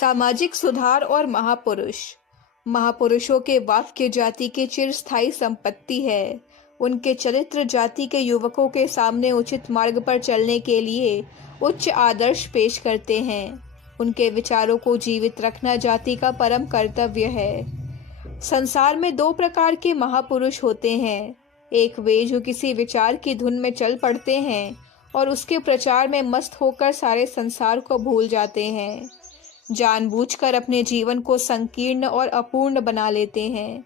सामाजिक सुधार और महापुरुष। महापुरुषों के वाक्य जाति की चिरस्थायी संपत्ति है। उनके चरित्र जाति के युवकों के सामने उचित मार्ग पर चलने के लिए उच्च आदर्श पेश करते हैं। उनके विचारों को जीवित रखना जाति का परम कर्तव्य है। संसार में दो प्रकार के महापुरुष होते हैं। एक वे जो किसी विचार की धुन में चल पड़ते हैं और उसके प्रचार में मस्त होकर सारे संसार को भूल जाते हैं। जानबूझकर अपने जीवन को संकीर्ण और अपूर्ण बना लेते हैं।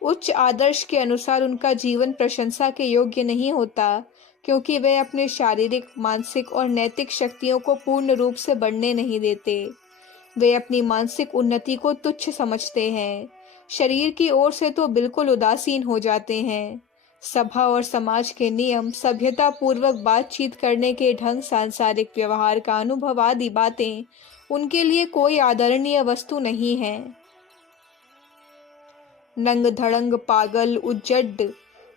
उच्च आदर्श के अनुसार उनका जीवन प्रशंसा के योग्य नहीं होता, क्योंकि वे अपने शारीरिक, मानसिक और नैतिक शक्तियों को पूर्ण रूप से बढ़ने नहीं देते। वे अपनी मानसिक उन्नति को तुच्छ समझते हैं। शरीर की ओर से तो बिल्कुल उदासीन हो जाते हैं। सभा और समाज के नियम, सभ्यता पूर्वक बातचीत करने के ढंग, सांसारिक व्यवहार का अनुभव आदि बातें उनके लिए कोई आदरणीय वस्तु नहीं है। नंग धड़ंग, पागल, उज्जड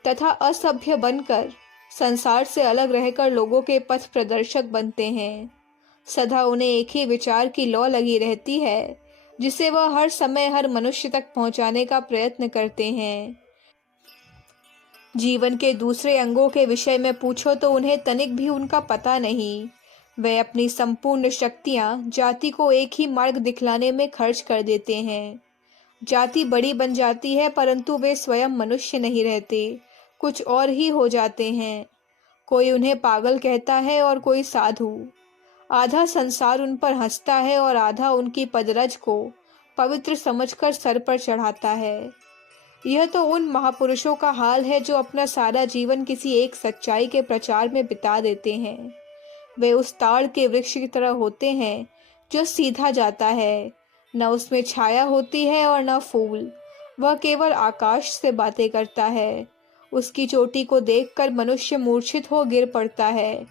तथा असभ्य बनकर संसार से अलग रहकर लोगों के पथ प्रदर्शक बनते हैं। सदा उन्हें एक ही विचार की लौ लगी रहती है, जिसे वह हर समय हर मनुष्य तक पहुंचाने का प्रयत्न करते हैं। जीवन के दूसरे अंगों के विषय में पूछो तो उन्हें तनिक भी उनका पता नहीं। वे अपनी संपूर्ण शक्तियां जाति को एक ही मार्ग दिखलाने में खर्च कर देते हैं। जाति बड़ी बन जाती है, परंतु वे स्वयं मनुष्य नहीं रहते, कुछ और ही हो जाते हैं। कोई उन्हें पागल कहता है और कोई साधु। आधा संसार उन पर हंसता है और आधा उनकी पदरज को पवित्र समझकर सर पर चढ़ाता है। यह तो उन महापुरुषों का हाल है जो अपना सारा जीवन किसी एक सच्चाई के प्रचार में बिता देते हैं। वे उस ताड़ के वृक्ष की तरह होते हैं जो सीधा जाता है, न उसमें छाया होती है और न फूल। वह केवल आकाश से बातें करता है। उसकी चोटी को देखकर मनुष्य मूर्छित हो गिर पड़ता है।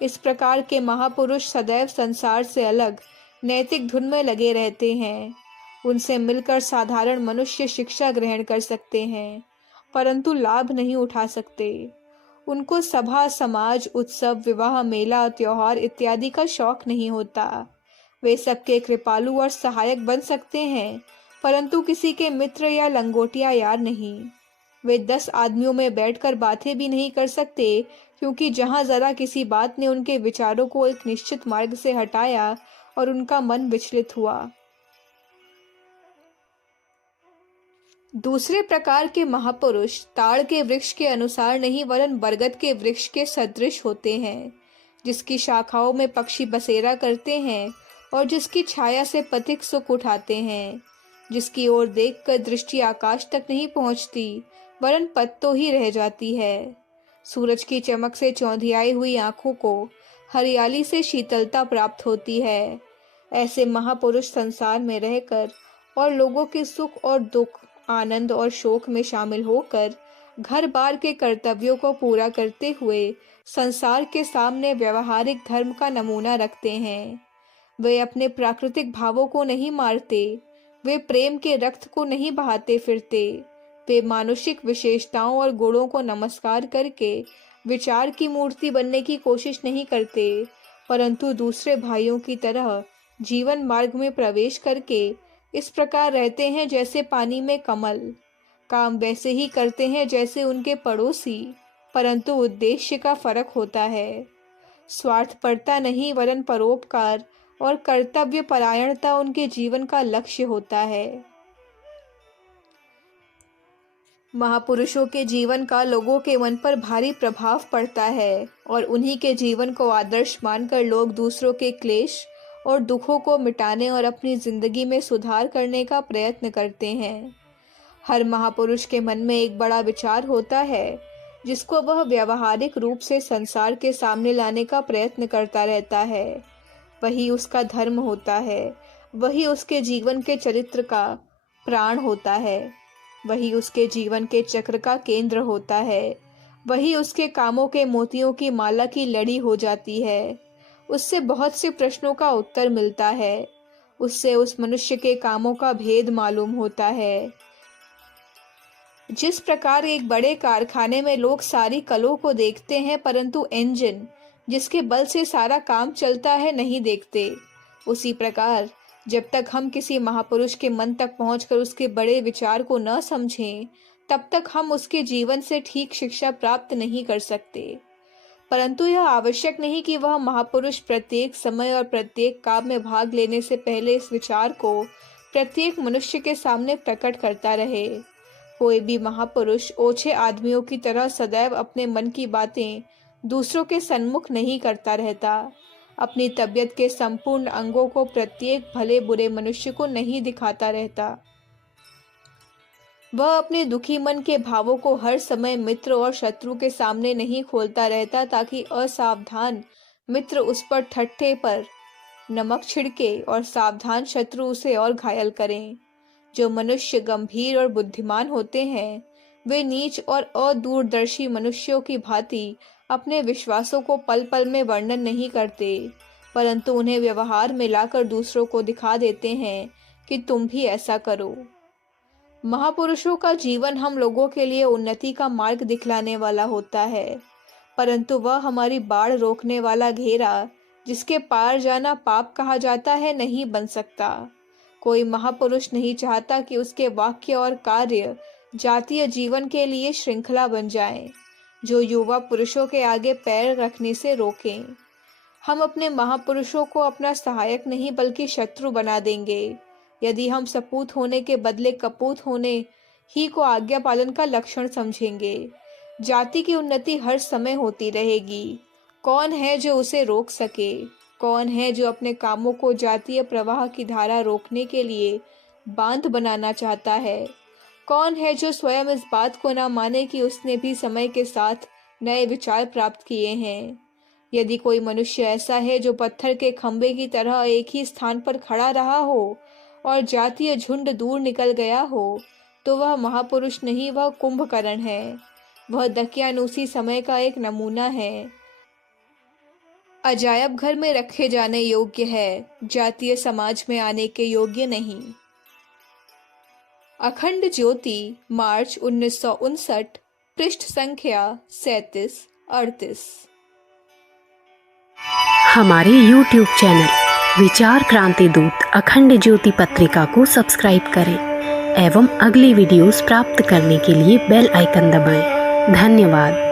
इस प्रकार के महापुरुष सदैव संसार से अलग नैतिक धुन में लगे रहते हैं। उनसे मिलकर साधारण मनुष्य शिक्षा ग्रहण कर सकते हैं, परंतु लाभ नहीं उठा सकते। उनको सभा, समाज, उत्सव, विवाह, मेला, त्योहार इत्यादि का शौक नहीं होता। वे सबके कृपालु और सहायक बन सकते हैं, परंतु किसी के मित्र या लंगोटिया यार नहीं। वे 10 आदमियों में बैठकर बातें भी नहीं कर सकते, क्योंकि जहां जरा किसी बात ने उनके विचारों को एक निश्चित मार्ग से हटाया और उनका मन विचलित हुआ। दूसरे प्रकार के महापुरुष ताड़ के वृक्ष के अनुसार नहीं, वरन बरगद के वृक्ष के सदृश होते हैं, जिसकी शाखाओं में पक्षी बसेरा करते हैं और जिसकी छाया से पथिक सुख उठाते हैं, जिसकी ओर देखकर दृष्टि आकाश तक नहीं पहुंचती, वरन पत्तों ही रह जाती है। सूरज की चमक से चौंधियाई हुई आंखों को हरियाली से शीतलता प्राप्त होती है। ऐसे महापुरुष संसार में रहकर और लोगों के सुख और दुख, आनंद और शोक में शामिल होकर घर बार के कर्तव्यों को पूरा करते हुए संसार के सामने व्यवहारिक धर्म का नमूना रखते हैं। वे अपने प्राकृतिक भावों को नहीं मारते, वे प्रेम के रक्त को नहीं बहाते फिरते। वे मानुषिक विशेषताओं और गुणों को नमस्कार करके विचार की मूर्ति बनने की कोशिश नहीं करते, परंतु दूसरे भाइयों की तरह जीवन मार्ग में प्रवेश करके इस प्रकार रहते हैं जैसे पानी में कमल। काम वैसे ही करते हैं जैसे उनके पड़ोसी, परंतु उद्देश्य का फर्क होता है। स्वार्थपरता नहीं, वरन परोपकार और कर्तव्य परायणता उनके जीवन का लक्ष्य होता है। महापुरुषों के जीवन का लोगों के मन पर भारी प्रभाव पड़ता है और उन्हीं के जीवन को आदर्श मानकर लोग दूसरों के क्लेश और दुखों को मिटाने और अपनी जिंदगी में सुधार करने का प्रयत्न करते हैं। हर महापुरुष के मन में एक बड़ा विचार होता है, जिसको वह व्यावहारिक रूप से संसार के सामने लाने का प्रयत्न करता रहता है। वही उसका धर्म होता है, वही उसके जीवन के चरित्र का प्राण होता है, वही उसके जीवन के चक्र का केंद्र होता है, वही उसके कामों के मोतियों की माला की लड़ी हो जाती है। उससे बहुत से प्रश्नों का उत्तर मिलता है, उससे उस मनुष्य के कामों का भेद मालूम होता है। जिस प्रकार एक बड़े कारखाने में लोग सारी कलों को देखते हैं, परंतु इंजन जिसके बल से सारा काम चलता है नहीं देखते, उसी प्रकार जब तक हम किसी महापुरुष के मन तक पहुंचकर उसके बड़े विचार को न समझें, तब तक हम उसके जीवन से ठीक शिक्षा प्राप्त नहीं कर सकते। परंतु यह आवश्यक नहीं कि वह महापुरुष प्रत्येक समय और प्रत्येक काम में भाग लेने से पहले इस विचार को प्रत्येक मनुष्य के सामने प्रकट करता रहे। कोई भी महापुरुष ओछे आदमियों की तरह सदैव अपने मन की बातें दूसरों के सन्मुख नहीं करता रहता। अपनी तबीयत के संपूर्ण अंगों को प्रत्येक भले बुरे मनुष्य को नहीं दिखाता रहता। वह अपने दुखी मन के भावों को हर समय मित्र और शत्रु के सामने नहीं खोलता रहता, ताकि असावधान मित्र उस पर ठट्ठे पर नमक छिड़के और सावधान शत्रु उसे और घायल करें। जो मनुष्य गंभीर और बुद्धिमान होते हैं, वे नीच और अदूरदर्शी मनुष्यों की भांति अपने विश्वासों को पल पल में वर्णन नहीं करते, परंतु उन्हें व्यवहार में लाकर दूसरों को दिखा देते हैं कि तुम भी ऐसा करो। महापुरुषों का जीवन हम लोगों के लिए उन्नति का मार्ग दिखलाने वाला होता है, परंतु वह हमारी बाढ़ रोकने वाला घेरा, जिसके पार जाना पाप कहा जाता है, नहीं बन सकता। कोई महापुरुष नहीं चाहता कि उसके वाक्य और कार्य जातीय जीवन के लिए श्रृंखला बन जाएं, जो युवा पुरुषों के आगे पैर रखने से रोकें। हम अपने महापुरुषों को अपना सहायक नहीं बल्कि शत्रु बना देंगे यदि हम सपूत होने के बदले कपूत होने ही को आज्ञा पालन का लक्षण समझेंगे। जाति की उन्नति हर समय होती रहेगी। कौन है जो उसे रोक सके? कौन है जो अपने कामों को जातीय प्रवाह की धारा रोकने के लिए बांध बनाना चाहता है? कौन है जो स्वयं इस बात को न माने कि उसने भी समय के साथ नए विचार प्राप्त किए हैं? यदि कोई मनुष्य ऐसा है जो पत्थर के खंभे की तरह एक ही स्थान पर खड़ा रहा हो और जातीय झुंड दूर निकल गया हो, तो वह महापुरुष नहीं, वह कुंभकर्ण है। वह दकियानूसी समय का एक नमूना है। अजायब घर में रखे जाने योग्य है, जातीय समाज में आने के योग्य नहीं। अखंड ज्योति, मार्च 1959, पृष्ठ संख्या 37-38। हमारे YouTube चैनल विचार क्रांति दूत अखंड ज्योति पत्रिका को सब्सक्राइब करें एवं अगली वीडियोस प्राप्त करने के लिए बेल आइकन दबाएं। धन्यवाद।